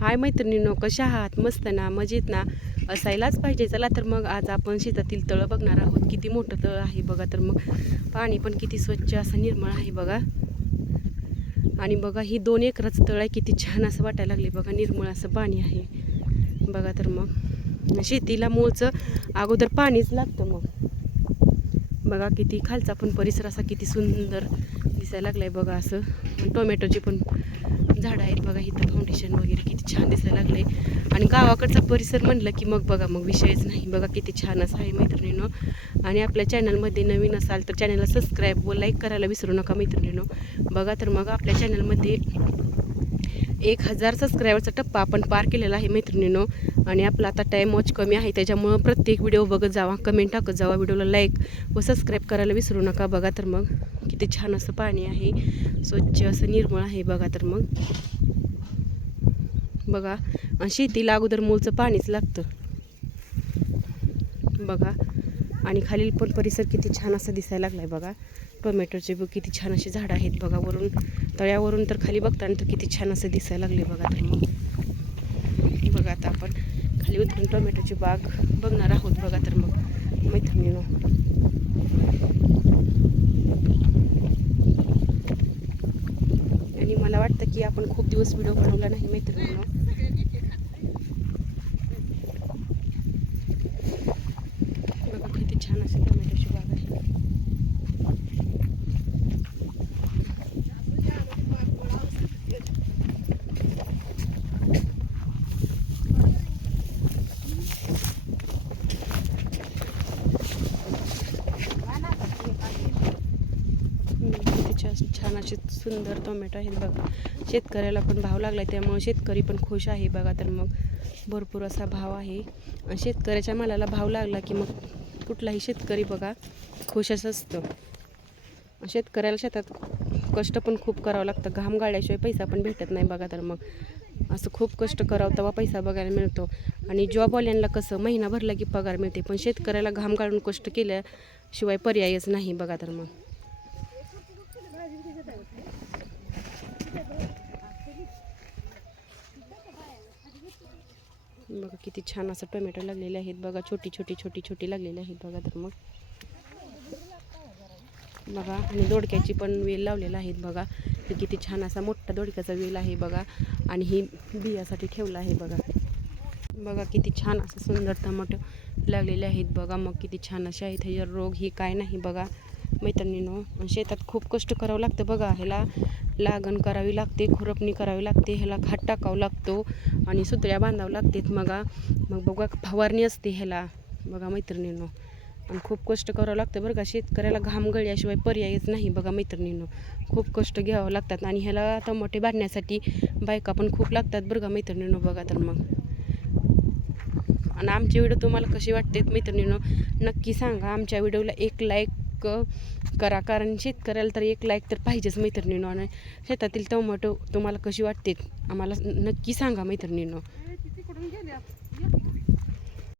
हाय मैत्रिणींनो कशा आहात? मस्त ना मजेत ना? असायलाच पाहिजे. चला तर मग आज आपण शेतातील तळं बघणार आहोत. किती मोठं तळ आहे बघा तर मग. पाणी पण किती स्वच्छ असं निर्मळ आहे बघा. आणि बघा ही दोन एकरच तळ आहे. किती छान असं वाटायला लागले बघा. निर्मळ असं पाणी आहे. बघा तर मग. शेतीला मूळचं अगोदर पाणीच लागतं मग. बघा किती खालचा पण परिसर असा किती सुंदर दिसायला लागलाय बघा असं. टोमॅटोची पण झाडं आहेत बघा इथं फाउंडेशन वगैरे किती छान दिसायला लागले आणि गावाकडचा परिसर म्हणलं की मग बघा मग विषयच नाही. बघा किती छान असं आहे मैत्रिणीनो. आणि आपल्या चॅनलमध्ये नवीन असाल तर चॅनलला सबस्क्राईब व लाईक करायला विसरू नका मैत्रिणीनो. बघा तर मग आपल्या चॅनलमध्ये एक हजार सबस्क्रायबरचा टप्पा आपण पार केलेला आहे मैत्रिणीनो. आणि आपला आता टाईम वॉच कमी आहे त्याच्यामुळं प्रत्येक व्हिडिओ बघत जावा कमेंट टाकत जावा व्हिडिओला लाईक व सबस्क्राईब करायला विसरू नका. बघा तर मग. किती छान असं पाणी आहे. स्वच्छ असं निर्मळ आहे बघा तर मग. बघा आणि शेतीला अगोदर मूळचं पाणीच लागतं. बघा आणि खालील पण परिसर किती छान असा दिसायला लागलाय बघा. टोमॅटोचे बघ किती छान असे झाडं आहेत बघा वरून. तळ्यावरून तर खाली बघताना तर किती छान असं दिसायला लागले बघा तर मग. बघा आता आपण खाली उतरून टोमॅटोची बाग बघणार आहोत बघा तर मग. मैत्रिणीनं आणि मला वाटतं की आपण खूप दिवस व्हिडिओ बनवला नाही मैत्रिणीनं बघा किती छान अशी टोमॅटोची बाग आहे हम्म, किती छान छान असे सुंदर टोमॅटो आहेत बघा. शेतकऱ्याला पण भाव लागला आहे त्यामुळे शेतकरी पण खुश आहे बघा. तर मग भरपूर असा भाव आहे. आणि शेतकऱ्याच्या मालाला भाव लागला की मग कुठलाही शेतकरी बघा खुशच असतं. शेतकऱ्याला शेतात कष्ट पण खूप करावं लागतं. घाम गाळल्याशिवाय पैसा पण भेटत नाही बघा. तर मग असं खूप कष्ट करावं तेव्हा पैसा बघायला मिळतो. आणि जॉबवाल्यांना कसं महिना भरला की पगार मिळते पण शेतकऱ्याला घाम गाळून कष्ट केल्याशिवाय पर्यायच नाही बघा. तर मग बघा किती छान असं टोमॅटो लागलेले आहेत. बघा छोटी छोटी छोटी छोटी लागलेली आहेत. बघा तर मग. बघा आणि दोडक्याची पण वेल लावलेला आहेत. बघा हे किती छान असा मोठा दोडक्याचा वेल आहे. बघा आणि ही बियासाठी ठेवला आहे. बघा. बघा किती छान असं सुंदर टमाटो लागलेले आहेत. बघा मग किती छान असे आहेत. ह्याच्यावर रोग ही काय नाही. बघा. मैत्रिणीनं शेतात खूप कष्ट करावं लागतं बघा. ह्याला लागण करावी लागते खुरपणी करावी लागते ह्याला खाट टाकावं लागतो आणि सुतळ्या बांधावं लागतात मगा. मग बघा फवारणी असते ह्याला. बघा मैत्रिणीनं आणि खूप कष्ट करावं लागतं बरं का. शेतकऱ्याला घाम गळल्याशिवाय पर्यायच नाही बघा मैत्रिणीनो. खूप कष्ट घ्यावं लागतात आणि ह्याला टमाटे बांधण्यासाठी बायका पण खूप लागतात बरं का मैत्रिणीनं. बघा तर मग. आणि आमचे व्हिडिओ तुम्हाला कसे वाटतात मैत्रिणीनो? नक्की सांगा. आमच्या व्हिडिओला एक लाईक करा कारण शेतकऱ्याला तर एक लाईक तर पाहिजेच मैत्रिणीनं. आणि शेतातील टोमॅटो तुम्हाला कशी वाटते आम्हाला नक्की सांगा मैत्रिणीनं.